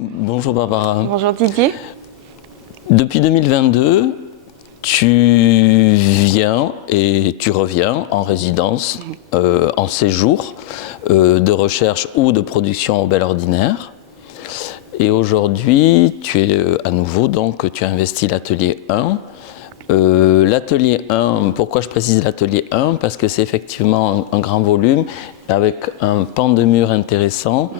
Bonjour Barbara. Bonjour Didier. Depuis 2022, tu viens et tu reviens en résidence, en séjour de recherche ou de production au Bel Ordinaire. Et aujourd'hui, tu es à nouveau, donc tu as investi l'atelier 1. L'atelier 1, pourquoi je précise l'atelier 1? Parce que c'est effectivement un grand volume avec un pan de mur intéressant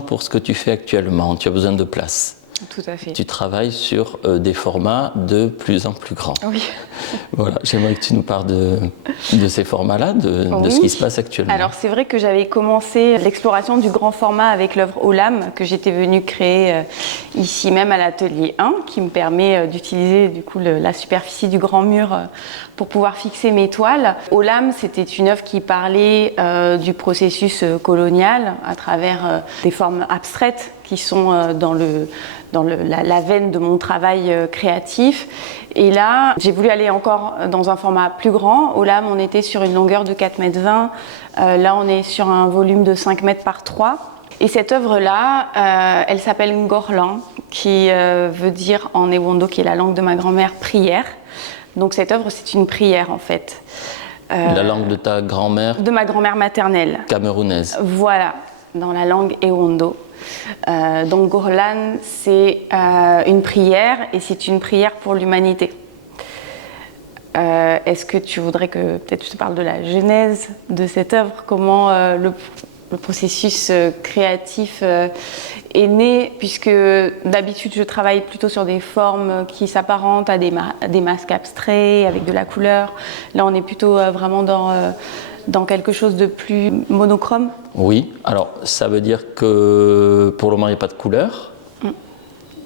pour ce que tu fais actuellement. Tu as besoin de place. Tout à fait. Tu travailles sur des formats de plus en plus grands. Oui. Voilà, j'aimerais que tu nous parles de ces formats-là, de ce qui se passe actuellement. Alors c'est vrai que j'avais commencé l'exploration du grand format avec l'œuvre Olam que j'étais venue créer ici même à l'atelier 1, qui me permet d'utiliser du coup la superficie du grand mur pour pouvoir fixer mes toiles. Olam, c'était une œuvre qui parlait du processus colonial à travers des formes abstraites qui sont dans la veine de mon travail créatif. Et là, j'ai voulu aller encore dans un format plus grand. Olam, on était sur une longueur de 4,20 m. Là, on est sur un volume de 5 m par 3. Et cette œuvre-là, elle s'appelle Ngorlan, qui veut dire en Ewondo, qui est la langue de ma grand-mère, prière. Donc cette œuvre, c'est une prière en fait. La langue de ta grand-mère? De ma grand-mère maternelle. Camerounaise. Voilà, dans la langue Ewondo. Donc Ngorlan, c'est une prière et c'est une prière pour l'humanité. Est-ce que tu voudrais que peut-être je te parle de la genèse de cette œuvre, comment le processus créatif est né, puisque d'habitude je travaille plutôt sur des formes qui s'apparentent à des masques abstraits avec de la couleur. Là on est plutôt vraiment dans quelque chose de plus monochrome. Oui, alors ça veut dire que pour le moment il n'y a pas de couleur.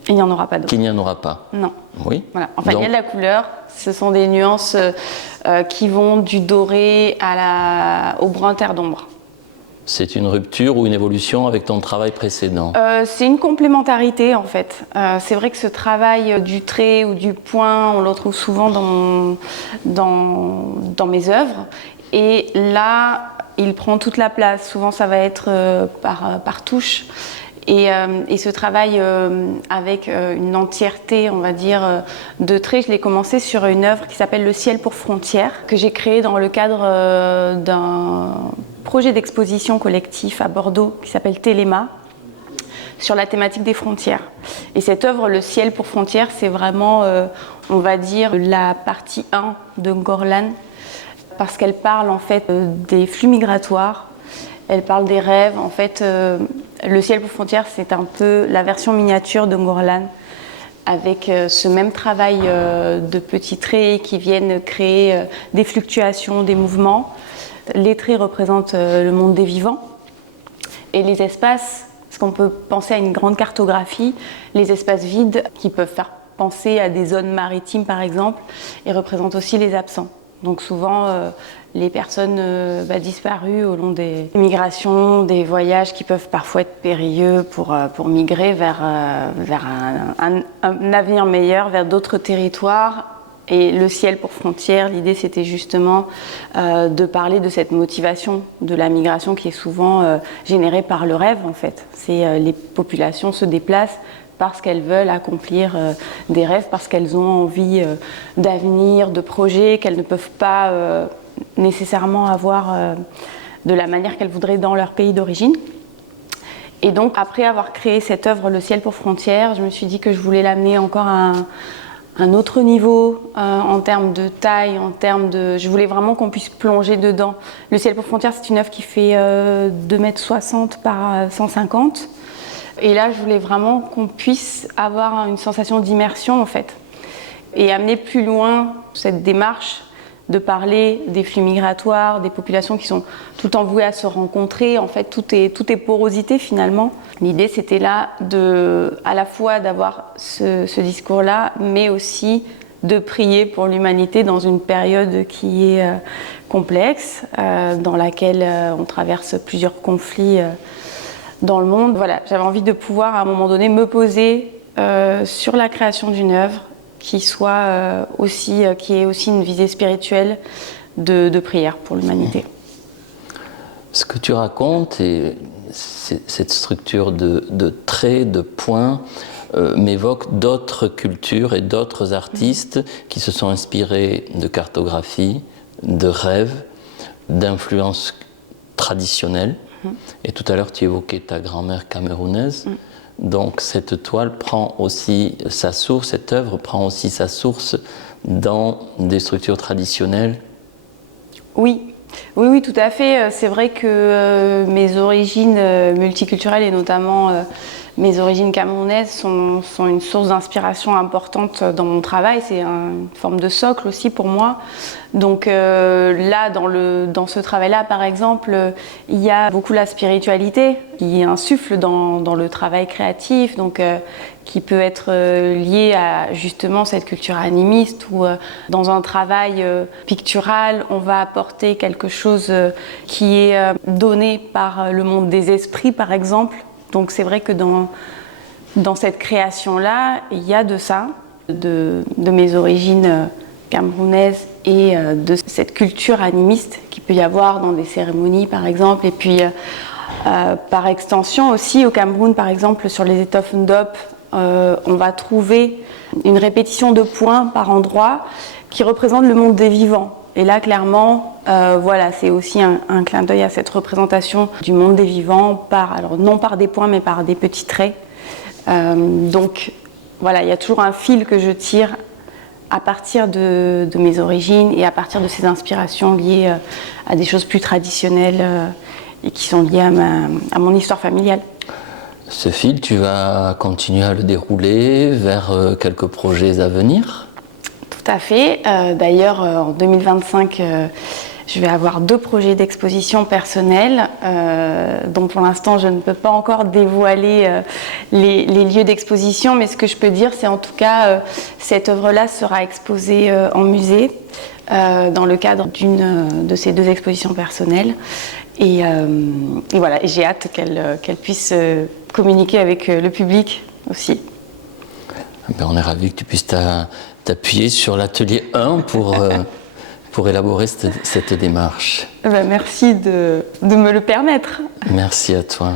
Il n'y en aura pas d'autre. Qu'il n'y en aura pas. Non. Oui. Voilà. Enfin, il y a de la couleur. Ce sont des nuances qui vont du doré au brun terre d'ombre. C'est une rupture ou une évolution avec ton travail précédent? C'est une complémentarité en fait. C'est vrai que ce travail du trait ou du point, on le retrouve souvent dans mes œuvres. Et là, il prend toute la place. Souvent, ça va être par touche. Et ce travail avec une entièreté, on va dire, de traits, je l'ai commencé sur une œuvre qui s'appelle Le ciel pour frontières, que j'ai créée dans le cadre d'un projet d'exposition collectif à Bordeaux qui s'appelle Téléma, sur la thématique des frontières. Et cette œuvre, Le ciel pour frontières, c'est vraiment, on va dire, la partie 1 de Ngorlan, parce qu'elle parle en fait des flux migratoires. Elle parle des rêves. En fait, Le ciel pour frontières, c'est un peu la version miniature de Ngorlan, avec ce même travail de petits traits qui viennent créer des fluctuations, des mouvements. Les traits représentent le monde des vivants. Et les espaces, parce qu'on peut penser à une grande cartographie, les espaces vides qui peuvent faire penser à des zones maritimes par exemple, et représentent aussi les absents. Donc souvent, les personnes disparues au long des migrations, des voyages qui peuvent parfois être périlleux pour migrer vers un avenir meilleur, vers d'autres territoires. Et le ciel pour frontières, l'idée c'était justement de parler de cette motivation de la migration qui est souvent générée par le rêve en fait. C'est les populations se déplacent parce qu'elles veulent accomplir des rêves, parce qu'elles ont envie d'avenir, de projets qu'elles ne peuvent pas nécessairement avoir de la manière qu'elles voudraient dans leur pays d'origine. Et donc, après avoir créé cette œuvre, Le ciel pour frontières, je me suis dit que je voulais l'amener encore à un autre niveau en termes de taille, je voulais vraiment qu'on puisse plonger dedans. Le ciel pour frontières, c'est une œuvre qui fait 2,60 m par 150 m. Et là, je voulais vraiment qu'on puisse avoir une sensation d'immersion, en fait. Et amener plus loin cette démarche de parler des flux migratoires, des populations qui sont tout le temps vouées à se rencontrer. En fait, tout est porosité, finalement. L'idée, c'était là à la fois d'avoir ce discours-là, mais aussi de prier pour l'humanité dans une période qui est complexe, dans laquelle on traverse plusieurs conflits dans le monde. Voilà, j'avais envie de pouvoir à un moment donné me poser sur la création d'une œuvre qui ait aussi une visée spirituelle de prière pour l'humanité. Ce que tu racontes, et cette structure de traits, de points, m'évoque d'autres cultures et d'autres artistes qui se sont inspirés de cartographie, de rêves, d'influences traditionnelles. Et tout à l'heure, tu évoquais ta grand-mère camerounaise. Donc cette toile prend aussi sa source, cette œuvre prend aussi sa source dans des structures traditionnelles. Oui. Oui, tout à fait. C'est vrai que mes origines multiculturelles et notamment mes origines camerounaises sont une source d'inspiration importante dans mon travail. C'est une forme de socle aussi pour moi. Donc là, dans ce travail-là, par exemple, il y a beaucoup la spiritualité qui insuffle dans le travail créatif, donc qui peut être lié à justement cette culture animiste où dans un travail pictural, on va apporter quelque chose qui est donné par le monde des esprits, par exemple. Donc c'est vrai que dans cette création-là, il y a de ça, de mes origines camerounaises et de cette culture animiste qu'il peut y avoir dans des cérémonies, par exemple. Et puis, par extension aussi, au Cameroun, par exemple, sur les étoffes Ndop, on va trouver une répétition de points par endroit qui représente le monde des vivants. Et là, clairement, voilà, c'est aussi un clin d'œil à cette représentation du monde des vivants, alors non par des points, mais par des petits traits. Donc, voilà, il y a toujours un fil que je tire à partir de mes origines et à partir de ces inspirations liées à des choses plus traditionnelles et qui sont liées à mon histoire familiale. Ce fil, tu vas continuer à le dérouler vers quelques projets à venir? Tout à fait. D'ailleurs, en 2025, je vais avoir 2 projets d'exposition personnels dont pour l'instant je ne peux pas encore dévoiler les lieux d'exposition, mais ce que je peux dire, c'est en tout cas cette œuvre-là sera exposée en musée dans le cadre d'une de ces 2 expositions personnelles. Et voilà, et j'ai hâte qu'elle puisse communiquer avec le public aussi. Ben, on est ravis que tu puisses t'appuyer sur l'atelier 1 pour élaborer cette démarche. Ben, merci de me le permettre. Merci à toi.